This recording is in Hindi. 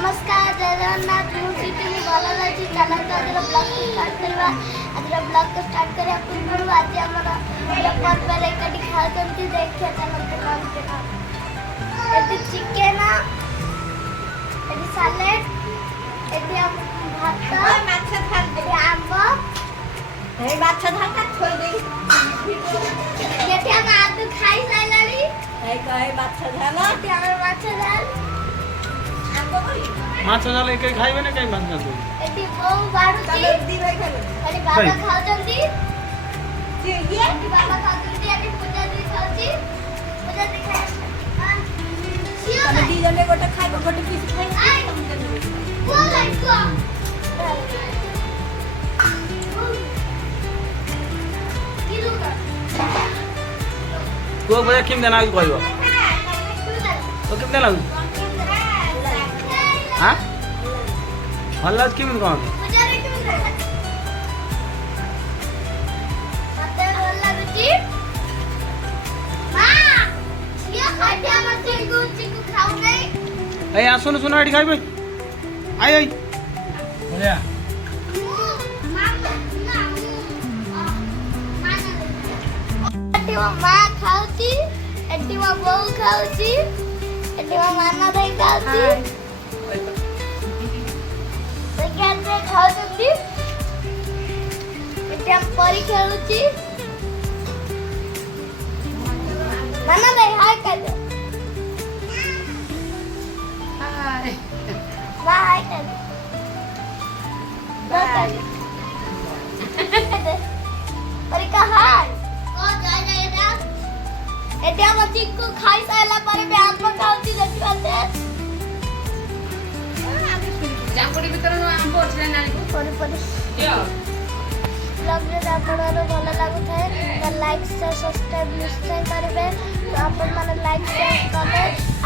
नमस्कार जय जगन्नाथ मुझे भल लगी चल तो आज ब्लॉग को स्टार्ट करवा आज ब्लॉग को स्टार्ट करिया पूर्व आज आमर पर्व एकाठी खाऊँ देखिए चलते कौन के ये चिकेन ये सालेड ये भात आंब ये माछ धाका खोल दे ये हम आदि खाई साइलानी ए कहे माछ झाला ये हम माछ झाल आंब कोई माछ झाल एक खाइबे ना कई माछ झाल एटी बहु बाडुची दी भाई खाले अरे बाबा खाउचंती ये बाबा खाउचंती एटी पूजा दी खाउची पूजा दी खाए तमे दी जने गोटे खाइबो गोटे पीस खाइ को लाइक को तू बया किम देना कहबो तो किम देना हां भल्ला किम कोन पूजा रे किम दे मते भल लागुची मां ये खाइया मते चिकू खाऊ नहीं ए सुन सुन एठी खाइबे आई आई बोलिया माँ खाऊची एटी माँ बहु खाऊची एटी माँ माना भाई खाऊची तो क्या से खाऊची एटी हम परी खेलूची माना भाई हाय कर दो हाय हाय कर दो परी का हाय एटे हम चिक्कू खाई साइला पर बे आंब खाउची देखिबाते जांकुडी भीतर आंब अछि नानी को परी परी यो ब्लॉग रे आपनरो भल लागु थाए तो लाइक से सब्सक्राइब निश्चय करबे तो आपन माने लाइक शेयर कमेंट